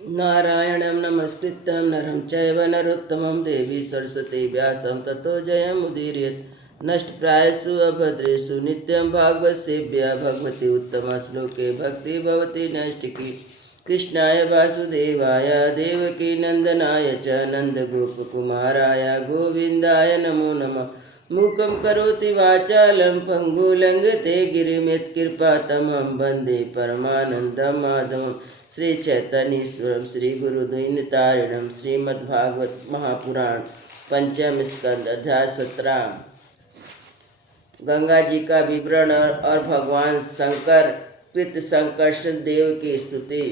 नारायणं नमस्कृत्यं नरं चैव नरोत्तमं देवी सरस्वती व्यासं ततो जयमुदीरयेत् नष्टप्रायसु अभद्रेषु नित्यं भागवतसेव्या भगवती उत्तमश्लोके भक्ति भवति नैष्टिकी कृष्णाय वासुदेवाय देवकी नन्दनाय च नन्दगोपकुमाराय गोविन्दाय नमो नमः। मूकं करोति वाचालं पङ्गुलङ्घते गिरिं यत्कृपातमं वन्दे परमानन्दं माधवम्। श्री चैतन्येश्वरम श्री गुरुद्वैतारिणम श्रीमद्भागवत महापुराण पंचम स्कंद अध्याय 17। गंगा जी का विवरण और भगवान शंकर कृत संकर्षण देव की स्तुति।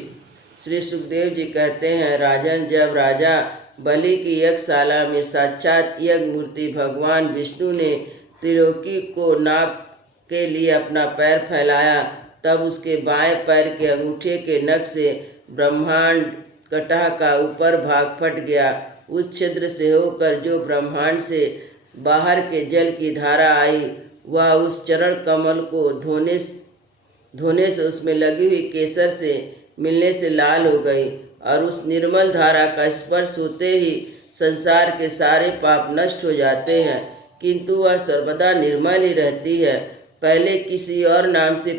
श्री सुखदेव जी कहते हैं, राजन, जब राजा बलि की यज्ञशाला में साक्षात यज्ञ मूर्ति भगवान विष्णु ने त्रिलोकी को नाप के लिए अपना पैर फैलाया, तब उसके बाएं पैर के अंगूठे के नख से ब्रह्मांड कटह का ऊपर भाग फट गया। उस छिद्र से होकर जो ब्रह्मांड से बाहर के जल की धारा आई, वह उस चरण कमल को धोने से उसमें लगी हुई केसर से मिलने से लाल हो गई, और उस निर्मल धारा का स्पर्श होते ही संसार के सारे पाप नष्ट हो जाते हैं, किंतु वह सर्वदा निर्मल ही रहती है। पहले किसी और नाम से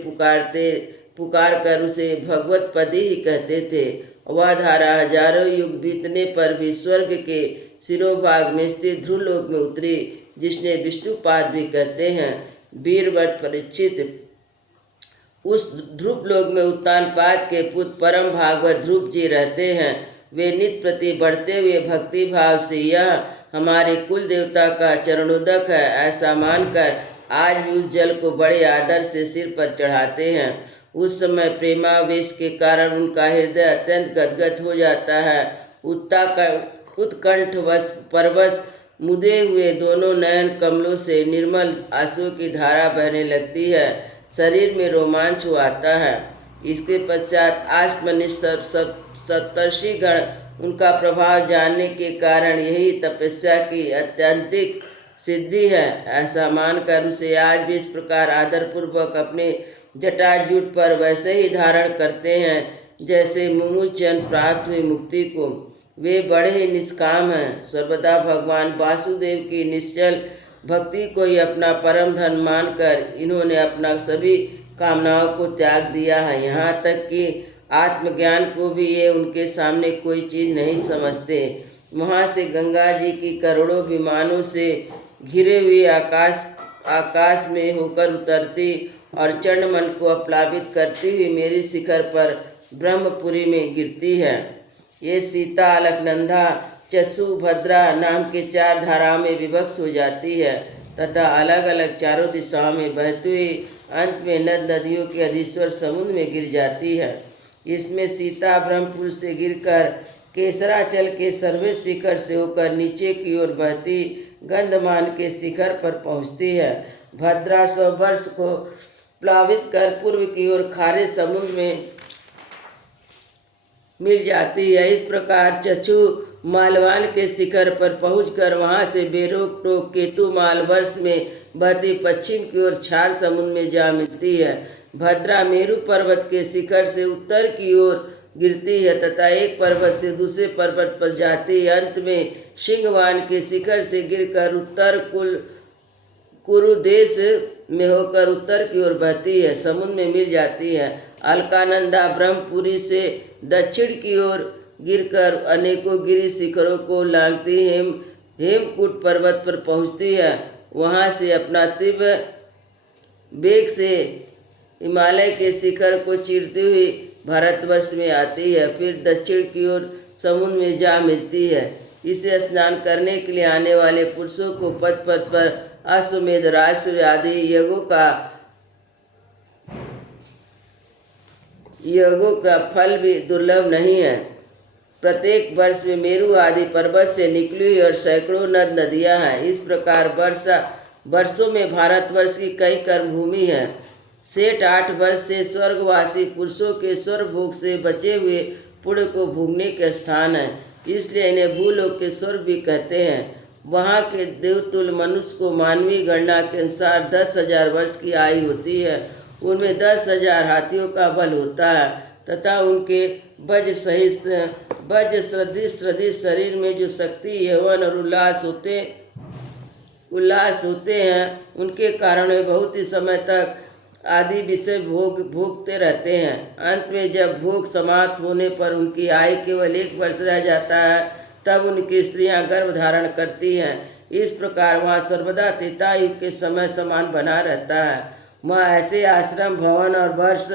पुकार कर उसे भगवत पदी ही कहते थे। वह धारा हजारों युग बीतने पर भी स्वर्ग के शिरोभाग में स्थित ध्रुवलोक में उतरी, जिसने विष्णुपाद भी कहते हैं। वीरवट परीक्षित, उस ध्रुवलोक में उत्तानपाद के पुत्र परम भागवत ध्रुव जी रहते हैं। वे नित्य प्रति बढ़ते हुए भक्ति भाव से यह हमारे कुल देवता का चरणोदक है ऐसा मानकर आज भी उस जल को बड़े आदर से सिर पर चढ़ाते हैं। उस समय प्रेमावेश के कारण उनका हृदय अत्यंत गदगद हो जाता है। उत्कंठवश परवश मुदे हुए दोनों नयन कमलों से निर्मल आंसुओं की धारा बहने लगती है। शरीर में रोमांच हो आता है। इसके पश्चात आसमनिष्ठ सप्तर्षिगण उनका प्रभाव जानने के कारण यही तपस्या की अत्यंतिक सिद्धि है ऐसा मानकर उसे आज भी इस प्रकार आदरपूर्वक अपने जटाजूट पर वैसे ही धारण करते हैं जैसे मुमुक्षु प्राप्त हुई मुक्ति को। वे बड़े ही निष्काम हैं। सर्वदा भगवान वासुदेव की निश्चल भक्ति को ही अपना परम धन मानकर इन्होंने अपना सभी कामनाओं को त्याग दिया है। यहाँ तक कि आत्मज्ञान को भी ये उनके सामने कोई चीज़ नहीं समझते। वहाँ से गंगा जी की करोड़ों विमानों से घिरे हुए आकाश में होकर उतरती और चंडमन को अप्लावित करती हुई मेरी शिखर पर ब्रह्मपुरी में गिरती है। ये सीता, अलकनंदा, चक्षु, भद्रा नाम के 4 धाराओं में विभक्त हो जाती है तथा अलग अलग चारों दिशाओं में बहती हुई अंत में नद नदियों के अधीश्वर समुद्र में गिर जाती है। इसमें सीता ब्रह्मपुर से गिरकर केसराचल के सर्वे शिखर से होकर नीचे की ओर बहती गंधमान के शिखर पर पहुँचती है। भद्रा 100 वर्ष को प्लावित कर पूर्व की ओर खारे समुद्र में मिल जाती है। इस प्रकार चक्षु मालवान के शिखर पर पहुंचकर वहां से बेरोक टोक केतु माल वर्ष में बहती पश्चिम की ओर क्षार समुद्र में जा मिलती है। भद्रा मेरु पर्वत के शिखर से उत्तर की ओर गिरती है तथा एक पर्वत से दूसरे पर्वत पर जाती है। अंत में सिंहवान के शिखर से गिरकर उत्तर कुरु देश में होकर उत्तर की ओर बहती है, समुद्र में मिल जाती है। अलकानंदा ब्रह्मपुरी से दक्षिण की ओर गिरकर अनेकों गिरि शिखरों को लांघती हेमकूट पर्वत पर पहुंचती है। वहां से अपना तीव्र वेग से हिमालय के शिखर को चीरती हुई भारतवर्ष में आती है, फिर दक्षिण की ओर समुद्र में जा मिलती है। इसे स्नान करने के लिए आने वाले पुरुषों को पथ पथ पर अश्वमेध, राजसूय आदि योगों का फल भी दुर्लभ नहीं है। प्रत्येक वर्ष में मेरु आदि पर्वत से निकली हुई और सैकड़ों नद नदियाँ हैं। इस प्रकार वर्षों में भारतवर्ष की कई कर्मभूमि है। 8 वर्ष से स्वर्गवासी पुरुषों के स्वर्ग भोग से बचे हुए पुण्य को भोगने के स्थान है, इसलिए इन्हें भूलोक के स्वर्ग भी कहते हैं। वहाँ के देवतुल्य मनुष्य को मानवीय गणना के अनुसार 10,000 वर्ष की आयु होती है। उनमें 10,000 हाथियों का बल होता है तथा उनके वज्र सदृश शरीर में जो शक्ति, यौवन और उल्लास होते हैं, उनके कारण वे बहुत ही समय तक आदि विषय भोगते रहते हैं। अंत में जब भोग समाप्त होने पर उनकी आयु केवल 1 वर्ष रह जाता है, तब उनकी स्त्रियां गर्भ धारण करती हैं। इस प्रकार वहाँ सर्वदा त्रेतायुग के समय समान बना रहता है। वहाँ ऐसे आश्रम, भवन और वर्ष,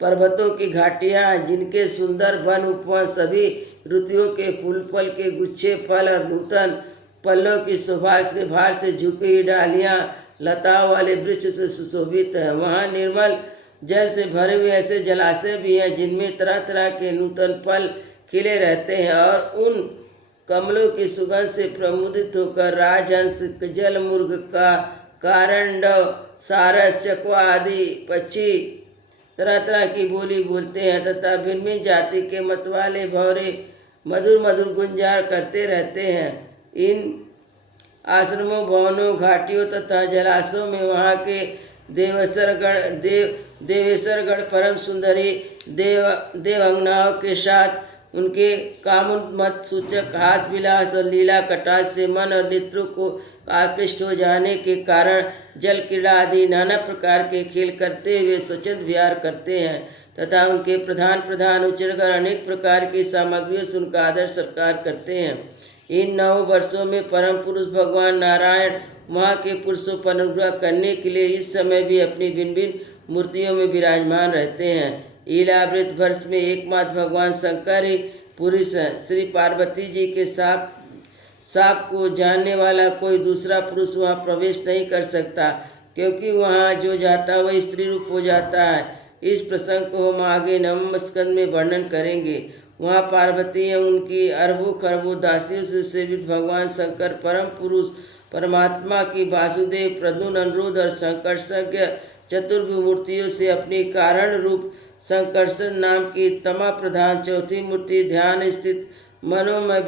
पर्वतों की घाटियाँ, जिनके सुंदर वन उपवन, सभी ऋतुओं के फूल फल के गुच्छे, फल और नूतन पल्लों की शोभा के भार से झुकी हुई डालियाँ, लताओं वाले वृक्ष से सुशोभित है। वहाँ निर्मल जल से भरे हुए ऐसे जलाशय भी हैं, जिनमें तरह तरह के नूतन फल खिले रहते हैं, और उन कमलों की सुगंध से प्रमुदित होकर राजहंस, जलमुर्ग का कारंडव, सारस, चकवा आदि पक्षी तरह तरह की बोली बोलते हैं, तथा भिन्न भिन्न जाति के मतवाले भौरे मधुर मधुर गुंजार करते रहते हैं। इन आश्रमों, भवनों, घाटियों तथा जलाशयों में वहाँ के देवेश्वरगण परम सुंदरी देवंगनाओं के साथ उनके कामोन्मत्त सूचक हास विलास और लीला कटाक्ष से मन और नेत्रों को आकृष्ट हो जाने के कारण जल क्रीड़ा आदि नाना प्रकार के खेल करते हुए स्वच्छंद विहार करते हैं, तथा उनके प्रधान उच्चगर अनेक प्रकार की सामग्रियों से उनका आदर सत्कार करते हैं। इन 9 वर्षों में परम पुरुष भगवान नारायण वहाँ के पुरुषों पर अनुग्रह करने के लिए इस समय भी अपनी भिन्न भिन्न मूर्तियों में विराजमान रहते हैं। ईलावृत वर्ष में एकमात्र भगवान शंकर ही पुरुष हैं। श्री पार्वती जी के साप को जानने वाला कोई दूसरा पुरुष वहाँ प्रवेश नहीं कर सकता, क्योंकि वहाँ जो जाता वही स्त्री रूप हो जाता है। इस प्रसंग को हम आगे 9वें स्कंद में वर्णन करेंगे। वहाँ पार्वती एवं उनकी अरबों खरबों दासियों से सेवित भगवान शंकर परम पुरुष परमात्मा की वासुदेव, प्रद्युम्न, अनिरुद्ध और संकर्षज्ञ चतुर्भुज मूर्तियों से अपनी कारण रूप संकर्षण नाम की तमा प्रधान चौथी मूर्ति ध्यान स्थित मनोमय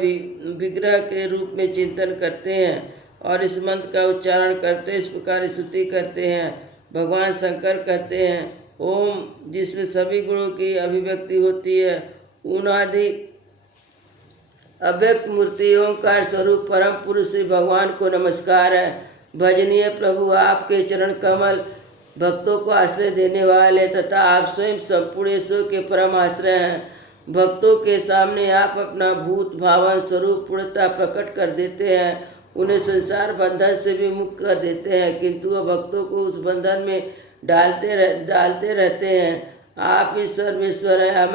विग्रह के रूप में चिंतन करते हैं, और इस मंत्र का उच्चारण करते इस प्रकार स्तुति करते हैं। भगवान शंकर कहते हैं, ओम, जिसमें सभी गुणों की अभिव्यक्ति होती है, उनादि अव्यक्त मूर्ति ओंकार स्वरूप परम पुरुष श्री भगवान को नमस्कार है। भजनीय प्रभु, आपके चरण कमल भक्तों को आश्रय देने वाले तथा आप स्वयं संपूर्ण ईश्वर के परम आश्रय हैं। भक्तों के सामने आप अपना भूत भावन स्वरूप पूर्णतः प्रकट कर देते हैं, उन्हें संसार बंधन से भी मुक्त कर देते हैं, किंतु वह भक्तों को उस बंधन में डालते रहते हैं। आप ही सर्वेश्वर हैं।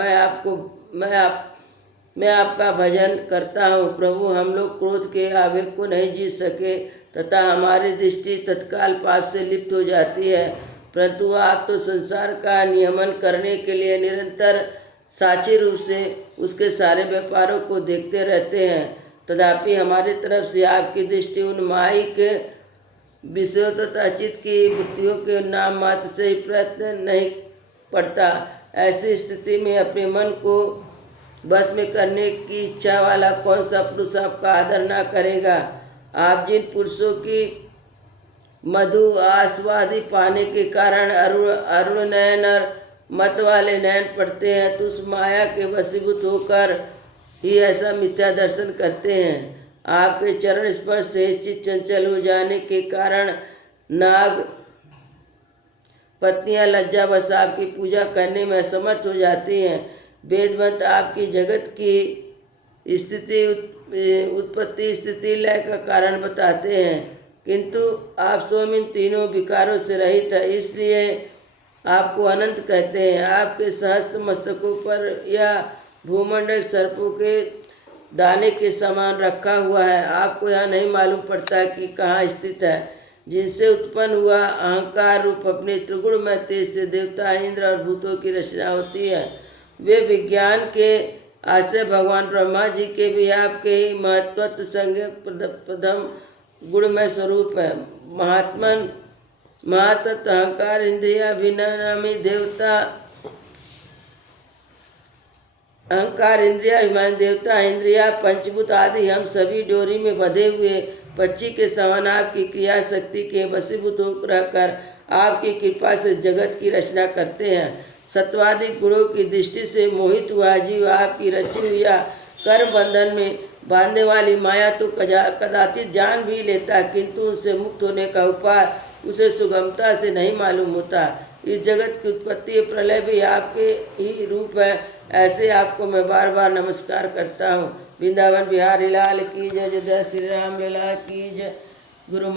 मैं आपका भजन करता हूँ। प्रभु, हम लोग क्रोध के आवेग को नहीं जीत सके तथा हमारी दृष्टि तत्काल पाप से लिप्त हो जाती है, परंतु आप तो संसार का नियमन करने के लिए निरंतर साक्षी रूप से उसके सारे व्यापारों को देखते रहते हैं। तथापि हमारी तरफ से आपकी दृष्टि उन मायिक विषयों तथा चित्त की वृत्तियों के नाम मात्र से ही प्रयत्न नहीं पड़ता। ऐसी स्थिति में अपने मन को बस में करने की इच्छा वाला कौन सा पुरुष आपका आदर ना करेगा। आप जिन पुरुषों की मधु आस्वादी पाने के कारण अरुण नयन और मत वाले नयन पड़ते हैं, तो उस माया के वशीभूत होकर ही ऐसा मिथ्या दर्शन करते हैं। आपके चरण स्पर्श से चित्त चंचल हो जाने के कारण नाग पत्नियां लज्जावश आपकी पूजा करने में असमर्थ हो जाती हैं। वेदमंत्र आपकी जगत की स्थिति उत्पत्ति स्थिति लय का कारण बताते हैं, किंतु आप स्वयं इन तीनों विकारों से रहित है, इसलिए आपको अनंत कहते हैं। आपके सहस्त्र मस्तकों पर यह भूमंडल सर्पों के दाने के समान रखा हुआ है। आपको यह नहीं मालूम पड़ता कि कहाँ स्थित है। जिनसे उत्पन्न हुआ अहंकार रूप अपने त्रिगुणमय तेज से देवता, इंद्र और भूतों की रचना होती है। वे विज्ञान के आश्रय भगवान ब्रह्मा जी के भी आपके ही महत्वत्व संज्ञक प्रथम गुणमय स्वरूप है। महातत्व अहंकार इंद्रिया विनामी देवता, अहंकार इंद्रिया अभिमान देवता, इंद्रिया पंचभूत आदि हम सभी डोरी में बंधे हुए पक्षी के समान आपकी क्रिया शक्ति के वशीभूत होकर आपकी कृपा से जगत की रचना करते हैं। सत्वादिक गुणों की दृष्टि से मोहित हुआ जीव आपकी रची हुई या कर्म बंधन में बांधने वाली माया तो कदाचित जान भी लेता, किंतु उनसे मुक्त होने का उपाय उसे सुगमता से नहीं मालूम होता। इस जगत की उत्पत्ति प्रलय भी आपके ही रूप है, ऐसे आपको मैं बार बार नमस्कार करता हूँ। वृंदावन बिहारी लाल की जय, जय श्री राम लला की जय। गुरु